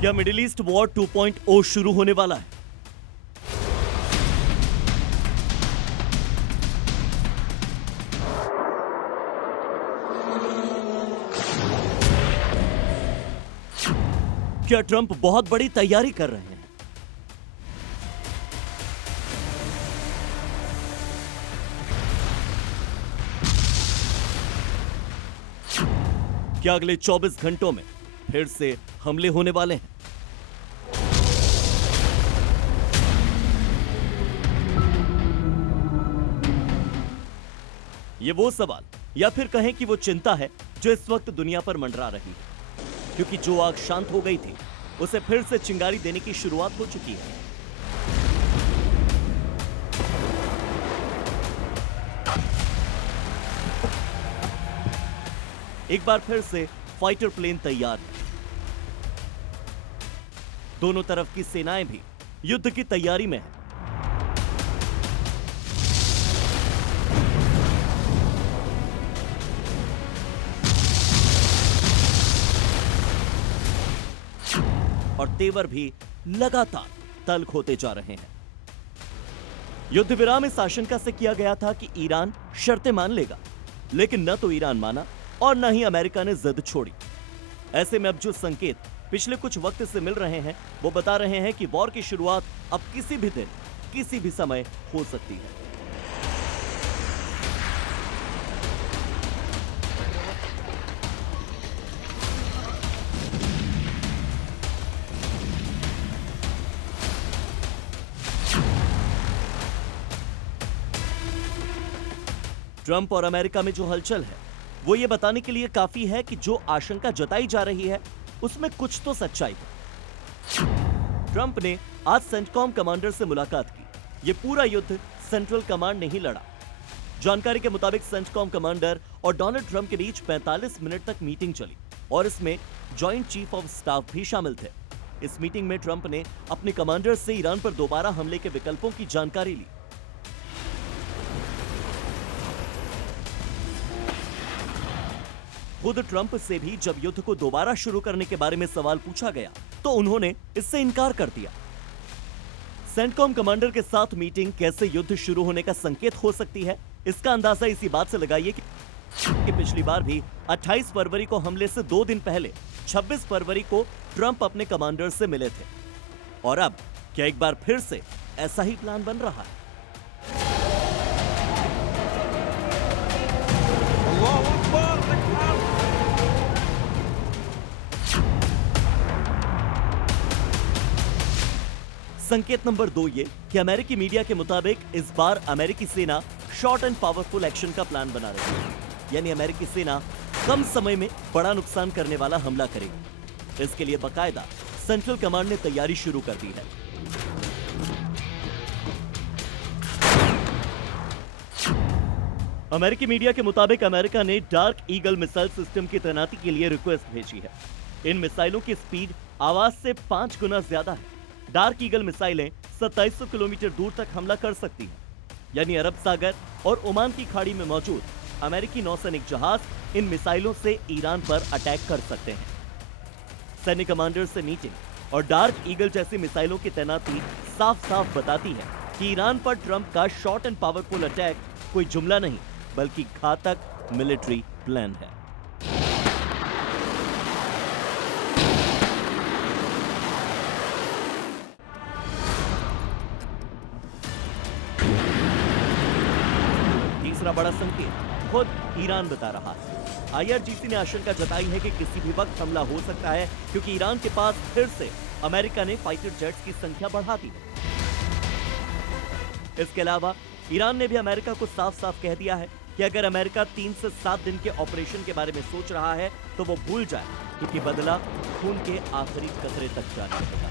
क्या middle east war 2.0 शुरू होने वाला है? क्या ट्रंप बहुत बड़ी तैयारी कर रहे हैं? क्या अगले 24 घंटों में फिर से हमले होने वाले हैं? ये वो सवाल या फिर कहें कि वो चिंता है जो इस वक्त दुनिया पर मंडरा रही है, क्योंकि जो आग शांत हो गई थी उसे फिर से चिंगारी देने की शुरुआत हो चुकी है। एक बार फिर से फाइटर प्लेन तैयार है। दोनों तरफ की सेनाएं भी युद्ध की तैयारी में है। और तेवर भी लगातार तल्ख होते जा रहे हैं। युद्ध विराम इस आशंका से किया गया था कि ईरान शर्तें मान लेगा, लेकिन न तो ईरान माना और न ही अमेरिका ने जिद छोड़ी। ऐसे में अब जो संकेत पिछले कुछ वक्त से मिल रहे हैं वो बता रहे हैं कि वॉर की शुरुआत अब किसी भी दिन किसी भी समय हो सकती है। ट्रंप और अमेरिका में जो हलचल है वो ये बताने के लिए काफी है कि जो आशंका जताई जा रही है उसमें कुछ तो सच्चाई है। ट्रंप ने आज सेंटकॉम कमांडर से मुलाकात की। ये पूरा युद्ध सेंट्रल कमांड ने ही लड़ा। जानकारी के मुताबिक सेंटकॉम कमांडर और डोनाल्ड ट्रंप के बीच 45 मिनट तक मीटिंग चली और इसमें जॉइंट चीफ ऑफ स्टाफ भी शामिल थे। इस मीटिंग में ट्रंप ने अपने कमांडर से ईरान पर दोबारा हमले के विकल्पों की जानकारी ली। खुद ट्रंप से भी जब युद्ध को दोबारा शुरू करने के बारे में सवाल पूछा गया तो उन्होंने इससे इनकार कर दिया। सेंटकॉम कमांडर के साथ मीटिंग कैसे युद्ध शुरू होने का संकेत हो सकती है, इसका अंदाजा इसी बात से लगाइए कि पिछली बार भी 28 फरवरी को हमले से 2 दिन पहले 26 फरवरी को ट्रंप अपने कमांडर से मिले थे। और अब क्या एक बार फिर से ऐसा ही प्लान बन रहा है? संकेत नंबर 2 ये कि अमेरिकी मीडिया के मुताबिक इस बार अमेरिकी सेना शॉर्ट एंड पावरफुल एक्शन का प्लान बना रही है, यानी अमेरिकी सेना कम समय में बड़ा नुकसान करने वाला हमला करेगी। इसके लिए बकायदा सेंट्रल कमांड ने तैयारी शुरू कर दी है। अमेरिकी मीडिया के मुताबिक अमेरिका ने डार्क ईगल मिसाइल सिस्टम की तैनाती के लिए रिक्वेस्ट भेजी है। इन मिसाइलों की स्पीड आवाज से 5 गुना ज्यादा है। डार्क ईगल मिसाइलें 2700 किलोमीटर दूर तक हमला कर सकती हैं, यानी अरब सागर और ओमान की खाड़ी में मौजूद अमेरिकी नौसैनिक जहाज इन मिसाइलों से ईरान पर अटैक कर सकते हैं। सैन्य कमांडर से मीटिंग और डार्क ईगल जैसी मिसाइलों की तैनाती साफ साफ बताती है कि ईरान पर ट्रंप का शॉर्ट एंड पावरफुल अटैक कोई जुमला नहीं बल्कि घातक मिलिट्री प्लान है। तीसरा बड़ा संकेत खुद ईरान बता रहा है। IRGC ने आशंका जताई है कि किसी भी वक्त हमला हो सकता है, क्योंकि ईरान के पास फिर से अमेरिका ने फाइटर जेट्स की संख्या बढ़ा दी है। इसके अलावा ईरान ने भी अमेरिका को साफ साफ कह दिया है कि अगर अमेरिका 3 से 7 दिन के ऑपरेशन के बारे में सोच रहा है तो वो भूल जाए, क्योंकि बदला खून के आखिरी कतरे तक जाना होगा।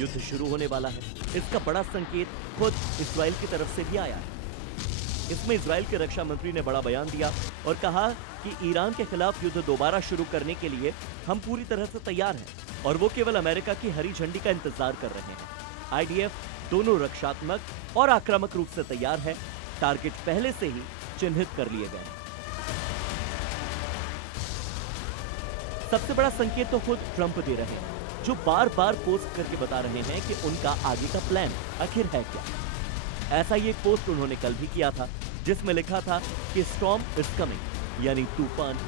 युद्ध शुरू होने वाला है, इसका बड़ा संकेत खुद इस्राएल की तरफ से भी आया है। इसमें इस्राएल के रक्षा मंत्री ने बड़ा बयान दिया और कहा कि ईरान के खिलाफ युद्ध दोबारा शुरू करने के लिए हम पूरी तरह से तैयार हैं और वो केवल अमेरिका की हरी झंडी का इंतजार कर रहे हैं। IDF दोनों रक्षात्मक और आक्रामक रूप से तैयार है। टारगेट पहले से ही चिन्हित कर लिए गए हैं। सबसे बड़ा संकेत तो खुद ट्रंप दे रहे हैं, जो बार बार पोस्ट करके बता रहे हैं कि उनका आगे का प्लान आखिर है क्या। ऐसा ही एक पोस्ट उन्होंने कल भी किया था, जिसमें लिखा था कि स्टॉर्म इज कमिंग, यानी तूफान।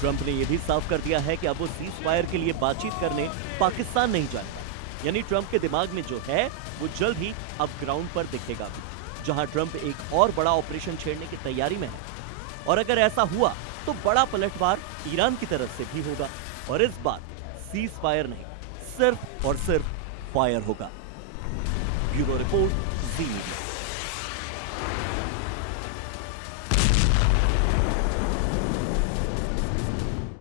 ट्रंप ने यह भी साफ कर दिया है कि अब वो सीज फायर के लिए बातचीत करने पाकिस्तान नहीं जाएगा। यानी ट्रंप के दिमाग में जो है वो जल्द ही अब ग्राउंड पर दिखेगा भी, जहां ट्रंप एक और बड़ा ऑपरेशन छेड़ने की तैयारी में है। और अगर ऐसा हुआ तो बड़ा पलटवार ईरान की तरफ से भी होगा, और इस बार सीज फायर नहीं, सिर्फ और सिर्फ फायर होगा। ब्यूरो रिपोर्ट, जी मीडिया।